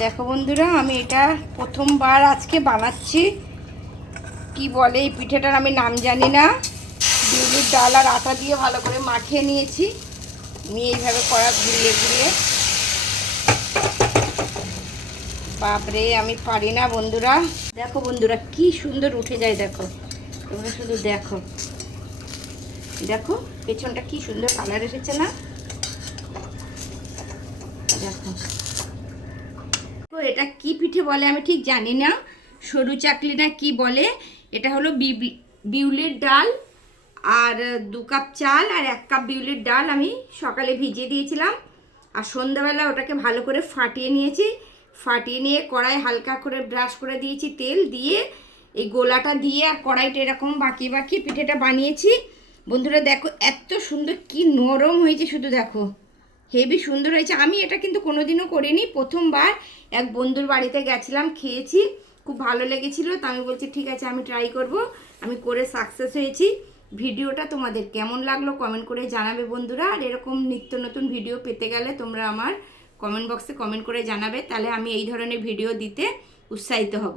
দেখো বন্ধুরা, আমি এটা প্রথমবার আজকে বানাচ্ছি। কি বলে এই পিঠেটার আমি নাম জানি না। বিউলির ডাল আর আটা দিয়ে ভালো করে মাখিয়ে নিয়েছি, নিয়ে এইভাবে কড়া ঘুরিয়ে ঘুরিয়ে। বাপরে, আমি পারি না বন্ধুরা। দেখো বন্ধুরা, কি সুন্দর উঠে যায়। দেখো তোমরা শুধু দেখো, দেখো পেছনটা কি সুন্দর কালার এসেছে না? দেখো তো এটা কি পিঠে বলে আমি ঠিক জানি না, সরু চাকলি না কি বলে। এটা হলো বিউলির ডাল আর 2 কাপ চাল আর 1 কাপ বিউলির ডাল আমি সকালে ভিজিয়ে দিয়েছিলাম, আর সন্ধ্যাবেলা ওটাকে ভালো করে ফাটিয়ে নিয়েছি। ফাটিয়ে নিয়ে কড়াই হালকা করে ব্রাশ করে দিয়েছি, তেল দিয়ে এই গোলাটা দিয়ে আর কড়াইটা এরকম বাকি বাকি পিঠেটা বানিয়েছি। বন্ধুরা দেখো এত সুন্দর, কি নরম হয়েছে শুধু দেখো, হেভি সুন্দর হয়েছে। আমি এটা কিন্তু কোনোদিনও করিনি, প্রথমবার এক বন্ধুর বাড়িতে গেছিলাম, খেয়েছি, খুব ভালো লেগেছিল। তো আমি বলছি ঠিক আছে আমি ট্রাই করব। আমি করে সাকসেস হয়েছি। ভিডিওটা তোমাদের কেমন লাগলো কমেন্ট করে জানাবে বন্ধুরা। আর এরকম নিত্য নতুন ভিডিও পেতে গেলে তোমরা আমার কমেন্ট বক্সে কমেন্ট করে জানাবে, তাহলে আমি এই ধরনের ভিডিও দিতে উৎসাহিত হব।